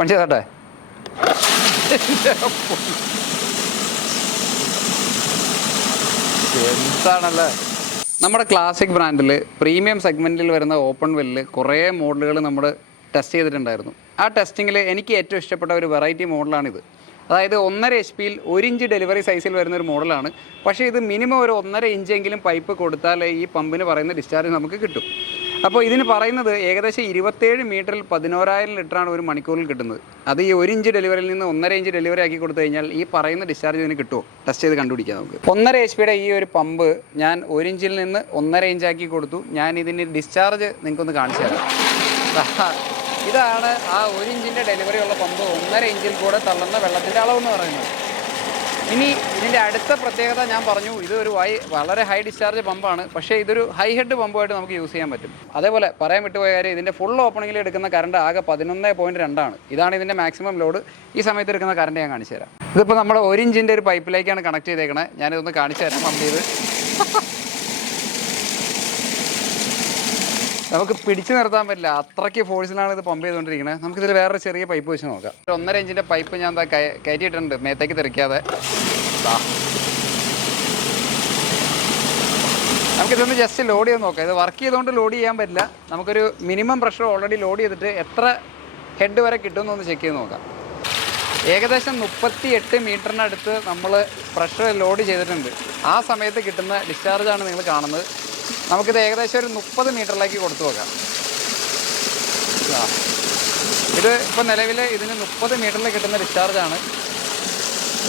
On ചെയ്തോട്ടെ. എന്താണല്ലേ. നമ്മുടെ classic ബ്രാൻഡിൽ പ്രീമിയം സെഗ്മെൻറ്റിൽ വരുന്ന ഓപ്പൺ വെല്ലിൽ കുറേ മോഡലുകൾ നമ്മൾ ടെസ്റ്റ് ചെയ്തിട്ടുണ്ടായിരുന്നു. ആ ടെസ്റ്റിങ്ങിൽ എനിക്ക് ഏറ്റവും ഇഷ്ടപ്പെട്ട ഒരു വെറൈറ്റി മോഡലാണിത്. അതായത് 1.5 HP 1 ഇഞ്ച് ഡെലിവറി സൈസിൽ വരുന്നൊരു മോഡലാണ്. പക്ഷേ ഇത് മിനിമം ഒരു 1.5 ഇഞ്ചെങ്കിലും പൈപ്പ് കൊടുത്താൽ ഈ പമ്പിന് പറയുന്ന ഡിസ്ചാർജ് നമുക്ക് കിട്ടും. അപ്പോൾ ഇതിന് പറയുന്നത് ഏകദേശം 27 മീറ്ററിൽ 11,000 ലിറ്ററാണ് ഒരു മണിക്കൂറിൽ കിട്ടുന്നത്. അത് ഈ 1 ഇഞ്ച് ഡെലിവറിയിൽ നിന്ന് 1.5 ഇഞ്ച് ഡെലിവറി ആക്കി കൊടുത്തു കഴിഞ്ഞാൽ ഈ പറയുന്ന ഡിസ്ചാർജ് ഇതിന് കിട്ടുമോ? ടെസ്റ്റ് ചെയ്ത് കണ്ടുപിടിക്കാം നമുക്ക്. 1.5 HP ഈ ഒരു പമ്പ് ഞാൻ 1 ഇഞ്ചിൽ നിന്ന് 1.5 ഇഞ്ചാക്കി കൊടുത്തു. ഞാൻ ഇതിന് ഡിസ്ചാർജ് നിങ്ങൾക്കൊന്ന് കാണിച്ചു തരാം. ഇതാണ് ആ 1 ഇഞ്ചിൻ്റെ ഡെലിവറി ഉള്ള പമ്പ് 1.5 ഇഞ്ചിൽ കൂടെ തള്ളുന്ന വെള്ളത്തിൻ്റെ അളവെന്ന് പറയുന്നത്. ഇനി ഇതിൻ്റെ അടുത്ത പ്രത്യേകത ഞാൻ പറഞ്ഞു, ഇതൊരു വളരെ ഹൈ ഡിസ്ചാർജ് പമ്പാണ്. പക്ഷേ ഇതൊരു ഹൈ ഹെഡ് പമ്പുമായിട്ട് നമുക്ക് യൂസ് ചെയ്യാൻ പറ്റും. അതേപോലെ പറയാൻ വിട്ടുപോയ കാര്യം, ഇതിൻ്റെ ഫുൾ ഓപ്പണിങ്ങിൽ എടുക്കുന്ന കറണ്ട് ആകെ 11.2 ആണ്. ഇതാണ് ഇതിൻ്റെ മാക്സിമം ലോഡ്. ഈ സമയത്ത് എടുക്കുന്ന കറണ്ട് ഞാൻ കാണിച്ചു തരാം. ഇതിപ്പോൾ നമ്മൾ 1 ഇഞ്ചിൻ്റെ ഒരു പൈപ്പിലേക്കാണ് കണക്ട് ചെയ്തേക്കണേ. ഞാനിതൊന്ന് കാണിച്ചു തരാം പമ്പ് ചെയ്ത്. നമുക്ക് പിടിച്ചു നിർത്താൻ പറ്റില്ല, അത്രയ്ക്ക് ഫോഴ്സിലാണ് ഇത് പമ്പ് ചെയ്തുകൊണ്ടിരിക്കുന്നത്. നമുക്കിതിൽ വേറൊരു ചെറിയ പൈപ്പ് വെച്ച് നോക്കാം. 1.5 ഇഞ്ചിൻ്റെ പൈപ്പ് ഞാൻ കയറ്റിയിട്ടുണ്ട്, മേത്തേക്ക് തെറിക്കാതെ. നമുക്കിതൊന്ന് ജസ്റ്റ് ലോഡ് ചെയ്ത് നോക്കാം. ഇത് വർക്ക് ചെയ്തുകൊണ്ട് ലോഡ് ചെയ്യാൻ പറ്റില്ല. നമുക്കൊരു മിനിമം പ്രഷർ ഓൾറെഡി ലോഡ് ചെയ്തിട്ട് എത്ര ഹെഡ് വരെ കിട്ടുമെന്നൊന്ന് ചെക്ക് ചെയ്ത് നോക്കാം. ഏകദേശം 38 മീറ്ററിനടുത്ത് നമ്മൾ പ്രഷർ ലോഡ് ചെയ്തിട്ടുണ്ട്. ആ സമയത്ത് കിട്ടുന്ന ഡിസ്ചാർജാണ് നിങ്ങൾ കാണുന്നത്. നമുക്കിത് ഏകദേശം ഒരു 30 മീറ്ററിലേക്ക് കൊടുത്തു നോക്കാം. ഇത് ഇപ്പോൾ നിലവിൽ ഇതിന് 30 മീറ്ററിൽ കിട്ടുന്ന ഡിസ്ചാർജാണ്.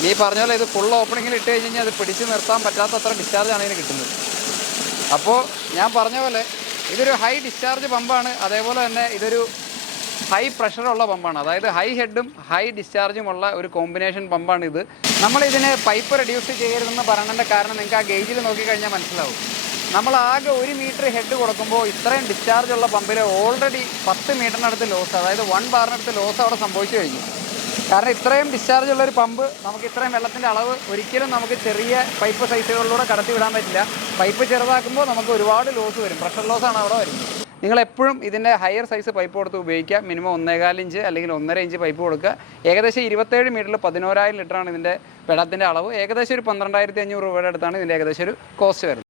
ഈ പറഞ്ഞ പോലെ ഇത് ഫുൾ ഓപ്പണിങ്ങിൽ ഇട്ട് കഴിഞ്ഞ് കഴിഞ്ഞാൽ അത് പിടിച്ച് നിർത്താൻ പറ്റാത്തത്ര ഡിസ്ചാർജാണ് ഇതിന് കിട്ടുന്നത്. അപ്പോൾ ഞാൻ പറഞ്ഞ പോലെ ഇതൊരു ഹൈ ഡിസ്ചാർജ് പമ്പാണ്. അതേപോലെ തന്നെ ഇതൊരു ഹൈ പ്രഷറുള്ള പമ്പാണ്. അതായത് ഹൈ ഹെഡും ഹൈ ഡിസ്ചാർജുമുള്ള ഒരു കോമ്പിനേഷൻ പമ്പാണിത്. നമ്മളിതിന് പൈപ്പ് റെഡ്യൂസ് ചെയ്യരുതെന്ന് പറയുന്നതിൻ്റെ കാരണം നിങ്ങൾക്ക് ആ ഗേജിൽ നോക്കിക്കഴിഞ്ഞാൽ മനസ്സിലാവും. നമ്മൾ ആകെ 1 മീറ്റർ ഹെഡ് കൊടുക്കുമ്പോൾ ഇത്രയും ഡിസ്ചാർജ് ഉള്ള പമ്പിൽ ഓൾറെഡി 10 മീറ്ററിനടുത്ത് ലോസ്, അതായത് 1 ബാറിനടുത്ത് ലോസ് അവിടെ സംഭവിച്ചു കഴിഞ്ഞു. കാരണം ഇത്രയും ഡിസ്ചാർജ് ഉള്ളൊരു പമ്പ് നമുക്ക് ഇത്രയും വെള്ളത്തിൻ്റെ അളവ് ഒരിക്കലും നമുക്ക് ചെറിയ പൈപ്പ് സൈസുകളിലൂടെ കടത്തി വിടാൻ പറ്റില്ല. പൈപ്പ് ചെറുതാക്കുമ്പോൾ നമുക്ക് ഒരുപാട് ലോസ് വരും, പ്രഷർ ലോസാണ് അവിടെ വരുന്നത്. നിങ്ങളെപ്പോഴും ഇതിൻ്റെ ഹയർ സൈസ് പൈപ്പ് കൊടുത്ത് ഉപയോഗിക്കുക. മിനിമം 1.25 ഇഞ്ച് അല്ലെങ്കിൽ 1.5 ഇഞ്ച് പൈപ്പ് കൊടുക്കുക. ഏകദേശം 27 മീറ്ററിൽ 11,000 ലിറ്ററാണ് ഇതിൻ്റെ വെള്ളത്തിൻ്റെ അളവ്. ഏകദേശം ഒരു 12,500 രൂപയുടെ അടുത്താണ് ഇതിൻ്റെ ഏകദേശം ഒരു കോസ്റ്റ് വരുന്നത്.